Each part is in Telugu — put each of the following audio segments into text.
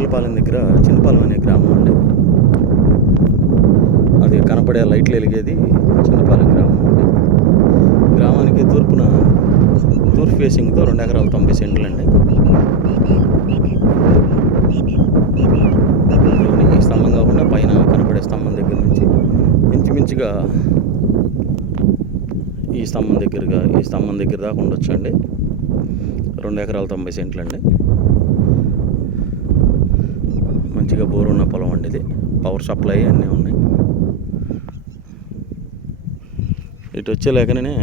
ఎర్లపాలెం దగ్గర చిన్నపాలెం అనే గ్రామం అండి. అది కనపడే లైట్లు వెలిగేది చిన్నపాలెం గ్రామం అండి. గ్రామానికి తూర్పు ఫేసింగ్తో 2 ఎకరాల 90 సెంట్లు అండి. ఈ స్తంభం కాకుండా పైన కనపడే స్తంభం దగ్గర నుంచి ఇంచుమించుగా ఈ స్తంభం దగ్గర దాకా ఉండొచ్చు అండి. 2 ఎకరాల 90 సెంట్లు అండి. మంచిగా బోరున్న పొలం అండి. ఇది పవర్ సప్లై అన్నీ ఉన్నాయి. ఇటు వచ్చే లేకనే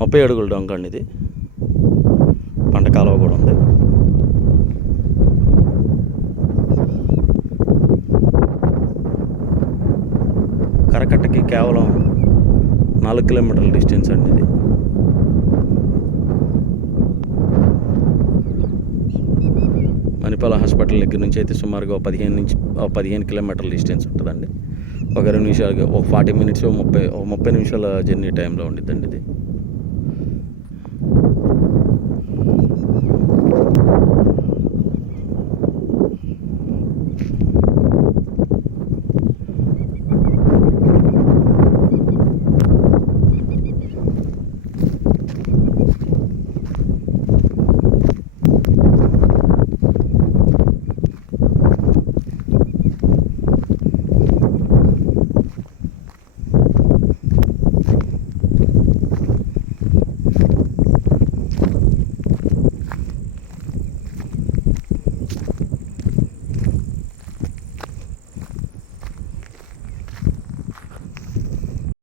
30 అడుగుల డొంక అండి. ఇది పంట కాలువ కూడా ఉంది. కరకట్టకి కేవలం 4 కిలోమీటర్ల డిస్టెన్స్ అండి. ఇది మణిపాల హాస్పిటల్ దగ్గర నుంచి అయితే సుమారుగా 15 కిలోమీటర్ల డిస్టెన్స్ ఉంటుందండి. ఒక 2 నిమిషాలుగా 40 మినిట్స్ 30 నిమిషాల జర్నీ టైంలో ఉండిద్దండి ఇది.